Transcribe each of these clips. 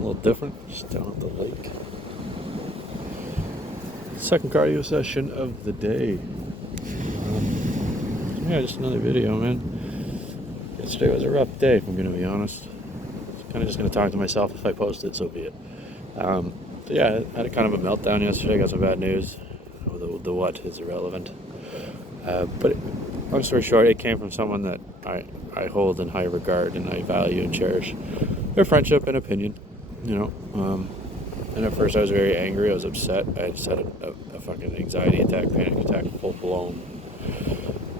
little different, just down at the lake. Second cardio session of the day. Yeah, just another video, man. Yesterday was a rough day, if I'm going to be honest. Kind of just going to talk to myself. If I post it, so be it. But yeah, I had a kind of a meltdown yesterday. Got some bad news. The what is irrelevant. But long story short, it came from someone that I hold in high regard and I value and cherish their friendship and opinion. And at first I was very angry. I was upset. I just had a fucking anxiety attack, panic attack, full blown.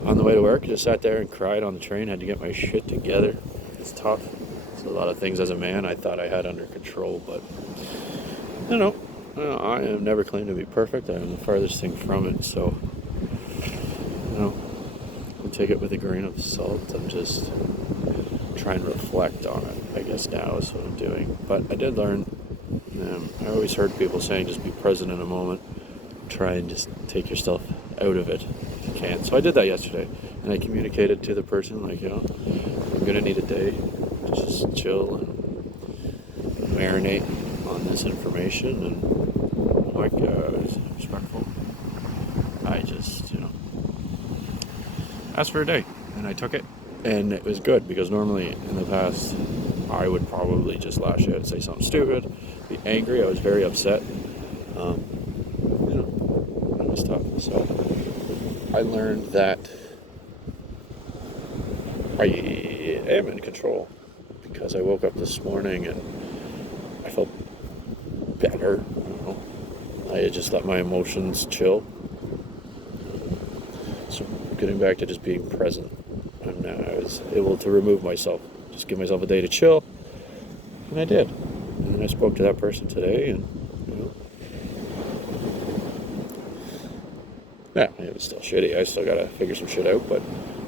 On the way to work, just sat there and cried on the train. Had to get my shit together. It's tough. It's a lot of things as a man I thought I had under control, but I have never claimed to be perfect. I am the farthest thing from it. So, I'll take it with a grain of salt and just try and reflect on it. I guess now is what I'm doing. But I did learn. I always heard people saying just be present in a moment. Try and just take yourself out of it if you can. So I did that yesterday, and I communicated to the person like, I'm gonna need a day to just chill and marinate on this information. And like, respectful. I just, asked for a day, and I took it, and it was good because normally in the past I would probably just lash out and say something stupid, be angry. I was very upset. It was tough. So I learned that I am in control because I woke up this morning and I felt better. I had just let my emotions chill. So getting back to just being present. And I was able to remove myself, just give myself a day to chill. And I did. And then I spoke to that person today, and yeah, it was still shitty. I still gotta figure some shit out, but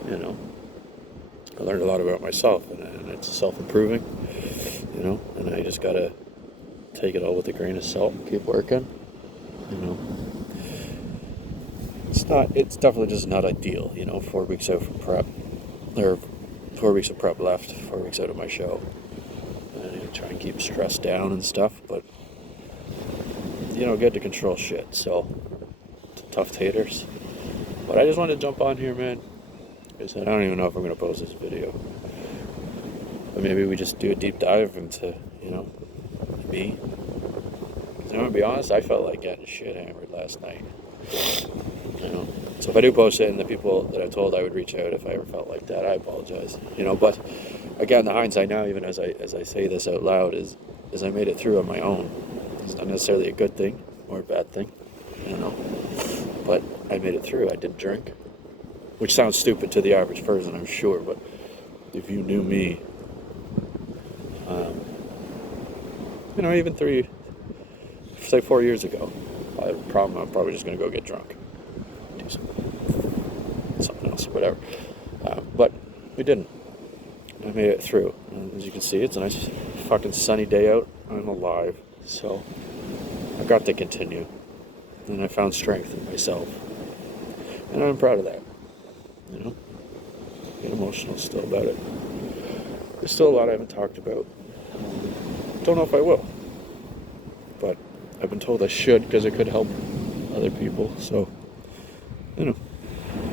I learned a lot about myself, and it's self-improving, and I just gotta take it all with a grain of salt and keep working. It's definitely just not ideal. 4 weeks out from prep, or 4 weeks of prep left, 4 weeks out of my show. And I try and keep stress down and stuff, but get to control shit. So tough taters. But I just wanted to jump on here, man. I don't even know if I'm gonna post this video, but maybe we just do a deep dive into me. Because I'm gonna be honest, I felt like getting shit hammered last night. So if I do post it, and the people that I told I would reach out if I ever felt like that, I apologize. But again, the hindsight now, even as I say this out loud, is I made it through on my own. It's not necessarily a good thing or a bad thing, but I made it through. I didn't drink, which sounds stupid to the average person, I'm sure, but if you knew me, even 4 years ago, I had a problem. I'm probably just going to go get drunk, do something else, whatever. But we didn't. I made it through. And as you can see, it's a nice fucking sunny day out. I'm alive, so I got to continue. And I found strength in myself, and I'm proud of that. Get emotional still about it. There's still a lot I haven't talked about. Don't know if I will, but I've been told I should because it could help other people. So, we'll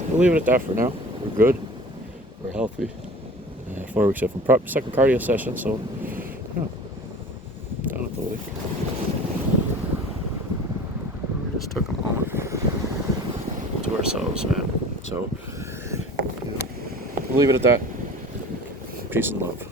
leave it at that for now. We're good. We're healthy. 4 weeks out from prep, second cardio session. So, down at the lake. We just took a moment to ourselves, man. So, we'll leave it at that. Peace and love.